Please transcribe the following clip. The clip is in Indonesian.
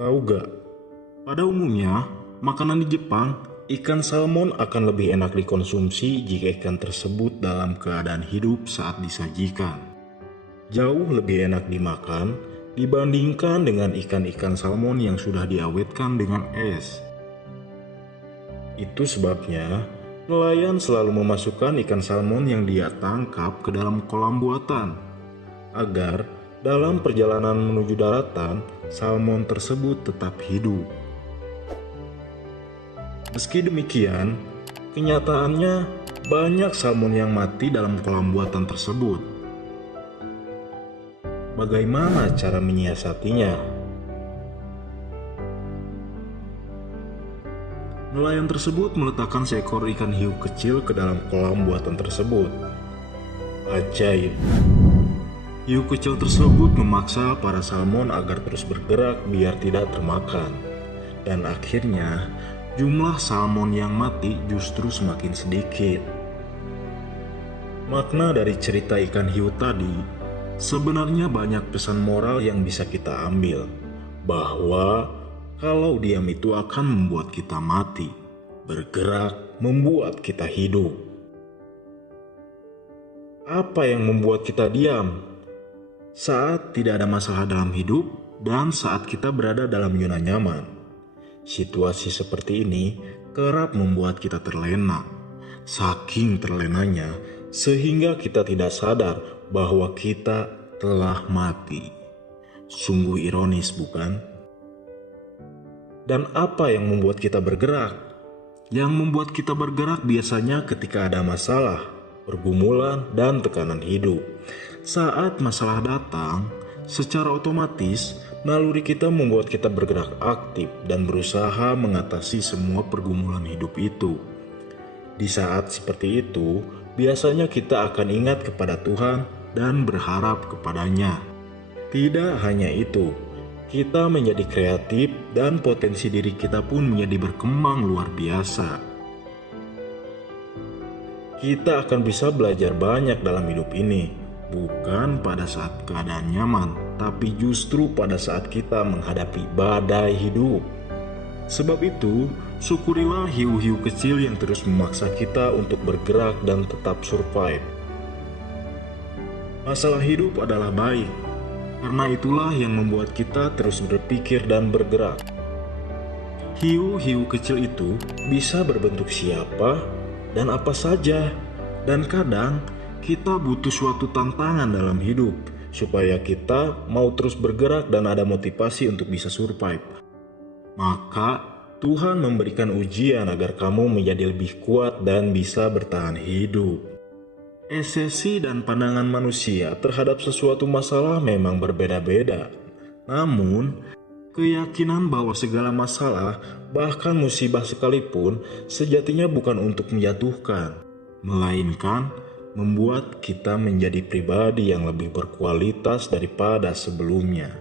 Tahu gak? Pada umumnya, makanan di Jepang, ikan salmon akan lebih enak dikonsumsi jika ikan tersebut dalam keadaan hidup saat disajikan. Jauh lebih enak dimakan dibandingkan dengan ikan-ikan salmon yang sudah diawetkan dengan es. Itu sebabnya, nelayan selalu memasukkan ikan salmon yang dia tangkap ke dalam kolam buatan, agar dalam perjalanan menuju daratan, salmon tersebut tetap hidup. Meski demikian, kenyataannya banyak salmon yang mati dalam kolam buatan tersebut. Bagaimana cara menyiasatinya? Nelayan tersebut meletakkan seekor ikan hiu kecil ke dalam kolam buatan tersebut. Ajaib! Hiu kecil tersebut memaksa para salmon agar terus bergerak biar tidak termakan. Dan akhirnya, jumlah salmon yang mati justru semakin sedikit. Makna dari cerita ikan hiu tadi, sebenarnya banyak pesan moral yang bisa kita ambil. Bahwa kalau diam itu akan membuat kita mati, bergerak membuat kita hidup. Apa yang membuat kita diam? Saat tidak ada masalah dalam hidup dan saat kita berada dalam zona nyaman. Situasi seperti ini kerap membuat kita terlena. Saking terlenanya sehingga kita tidak sadar bahwa kita telah mati. Sungguh ironis, bukan? Dan apa yang membuat kita bergerak? Yang membuat kita bergerak biasanya ketika ada masalah, pergumulan, dan tekanan hidup. Saat masalah datang, secara otomatis naluri kita membuat kita bergerak aktif dan berusaha mengatasi semua pergumulan hidup itu. Di saat seperti itu, biasanya kita akan ingat kepada Tuhan dan berharap kepadanya. Tidak hanya itu, kita menjadi kreatif dan potensi diri kita pun menjadi berkembang luar biasa. Kita akan bisa belajar banyak dalam hidup ini. Bukan pada saat keadaan nyaman, tapi justru pada saat kita menghadapi badai hidup. Sebab itu, syukurilah hiu-hiu kecil yang terus memaksa kita untuk bergerak dan tetap survive. Masalah hidup adalah baik, karena itulah yang membuat kita terus berpikir dan bergerak. Hiu-hiu kecil itu bisa berbentuk siapa dan apa saja, dan kadang kita butuh suatu tantangan dalam hidup supaya kita mau terus bergerak dan ada motivasi untuk bisa survive. Maka Tuhan memberikan ujian agar kamu menjadi lebih kuat dan bisa bertahan hidup. Ekspresi dan pandangan manusia terhadap sesuatu masalah memang berbeda-beda. Namun, keyakinan bahwa segala masalah, bahkan musibah sekalipun, sejatinya bukan untuk menjatuhkan, melainkan membuat kita menjadi pribadi yang lebih berkualitas daripada sebelumnya.